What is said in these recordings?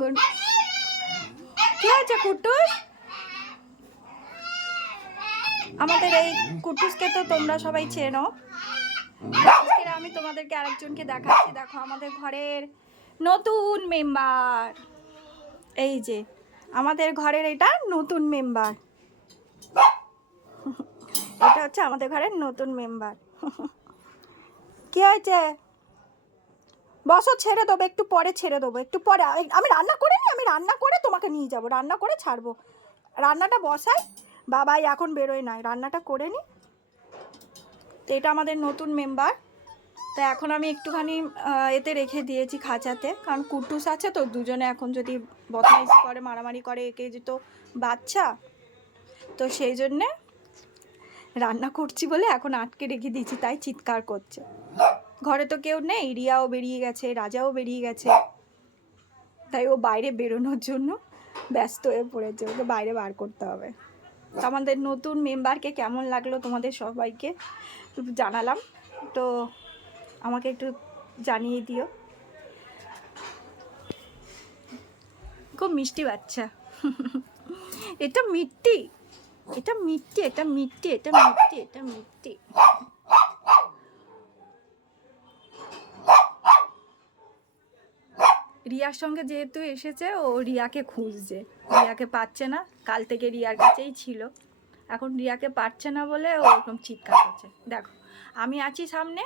Good. কি হয়েছে কুট্টুস? আমাদের এই কুট্টুসকে তো তোমরা সবাই চেনো। আজকে আমি তোমাদেরকে আরেকজনকে দেখাচ্ছি। দেখো আমাদের ঘরের নতুন মেম্বার। এই যে আমাদের ঘরের এটা নতুন মেম্বার। এটা হচ্ছে আমাদের ঘরের নতুন মেম্বার। কি হয়েছে? বসো, ছেড়ে দেবো একটু পরে, ছেড়ে দেবো একটু পরে। আমি রান্না করে নিই, আমি রান্না করে তোমাকে নিয়ে যাব, রান্না করে ছাড়বো। রান্নাটা বসাই, বাবাই এখন বেরোয় নাই, রান্নাটা করে নিই। তো এটা আমাদের নতুন মেম্বার। তো এখন আমি একটুখানি এতে রেখে দিয়েছি খাঁচাতে, কারণ কুট্টুস আছে তো, দুজনে এখন যদি বদমাইশি করে, মারামারি করে, একে যে তো বাচ্চা, তো সেই জন্যে রান্না করছি বলে এখন আটকে রেখে দিয়েছি, তাই চিৎকার করছে। ঘরে তো কেউ নেই, রিয়াও বেরিয়ে গেছে, রাজাও বেরিয়ে গেছে, তাই ও বাইরে বেরোনোর জন্য ব্যস্ত হয়ে পড়েছে, ওকে বাইরে বার করতে হবে। তো আমাদের নতুন মেম্বারকে কেমন লাগলো তোমাদের সবাইকে জানালাম, তো আমাকে একটু জানিয়ে দিও। খুব মিষ্টি বাচ্চা। এটা মিষ্টি, এটা মিষ্টি, এটা মিষ্টি, এটা মিষ্টি, এটা মিষ্টি। রিয়ার সঙ্গে যেহেতু এসেছে, ও রিয়াকে খুঁজছে, রিয়াকে পাচ্ছে না। কাল থেকে রিয়ার কাছেই ছিল, এখন রিয়াকে পাচ্ছে না বলে ও ওরকম চিৎকার করছে। দেখো আমি আছি সামনে,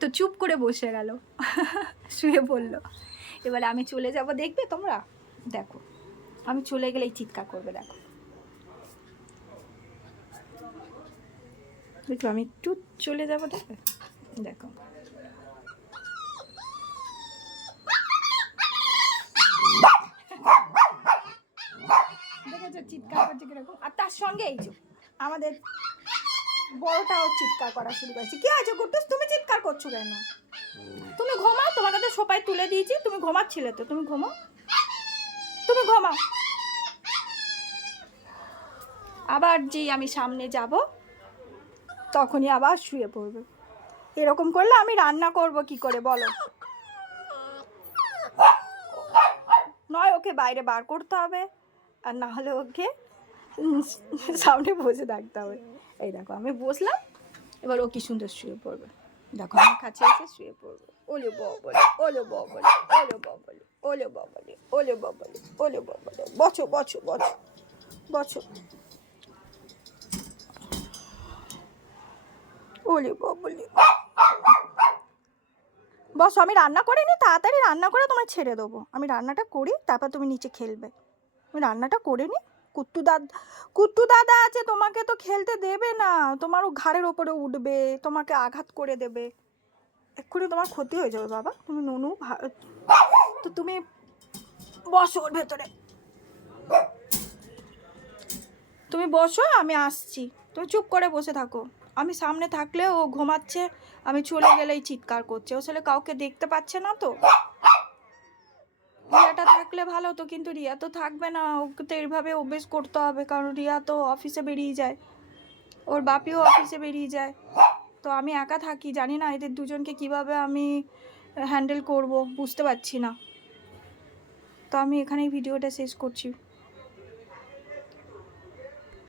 তো চুপ করে বসে গেল, শুয়ে পড়লো। এবারে আমি চলে যাব, দেখবে তোমরা, দেখো আমি চলে গেলেই চিৎকার করবে। দেখো দেখো আমি একটু চলে যাব, দেখবে, দেখো দেখেছো চিৎকার করছে কিরকম। আর তার সঙ্গে এই যে আমাদের বড়টাও চিৎকার করা শুরু করেছে। কি আছে কুট্টুস, তুমি চিৎকার করছো কেন? তুমি ঘুমাও, তোমাকে তো সোফায় তুলে দিয়েছি, তুমি ঘুমাচ্ছিলে তো, তুমি ঘুমাও, তুমি ঘুমাও। আবার যেই আমি সামনে যাব তখনই আবার শুয়ে পড়বে। এরকম করলে আমি রান্না করব কি করে বলো? নয় ওকে বাইরে বার করতে হবে, আর না হলে ওকে সামনে বসে থাকতে হবে। এই দেখো আমি বসলাম, এবার ও কি সুন্দর শুয়ে পড়বে। দেখো আমার কাছে এসে শুয়ে পড়বে। ওলে বাবলে, ওলে বাবলে, ওলে বাবলে, ওলে বাবলে, ওলে বাবলে, ওলে বাবলে। বছো বছো বছো বছো, ওলে বাবলে। বস, আমি রান্না করে নি, তাড়াতাড়ি রান্না করে তোমায় ছেড়ে দেবো। আমি রান্নাটা করি, তারপর তুমি নিচে খেলবে। আমি রান্নাটা করে নি। কুট্টু দাদা আছে, তোমাকে তো খেলতে দেবে না, তোমারও ঘাড়ের ওপরে উঠবে, তোমাকে আঘাত করে দেবে, এক্ষুনি তোমার ক্ষতি হয়ে যাবে বাবা। তুমি নুনু, তো তুমি বসো ওর ভেতরে, তুমি বসো, আমি আসছি। তুমি চুপ করে বসে থাকো। আমি সামনে থাকলে ও ঘুমাচ্ছে, আমি চলে গেলেই চিৎকার করছে। ও আসলে কাউকে দেখতে পাচ্ছে না তো। রিয়াটা থাকলে ভালো হতো, কিন্তু রিয়া তো থাকবে না, ওকে তো এইভাবে অভ্যেস করতে হবে, কারণ রিয়া তো অফিসে বেরিয়ে যায়, ওর বাপিও অফিসে বেরিয়ে যায়, তো আমি একা থাকি। জানি না এদের দুজনকে কিভাবে আমি হ্যান্ডেল করব, বুঝতে পারছি না। তো আমি এখানেই ভিডিওটা শেষ করছি।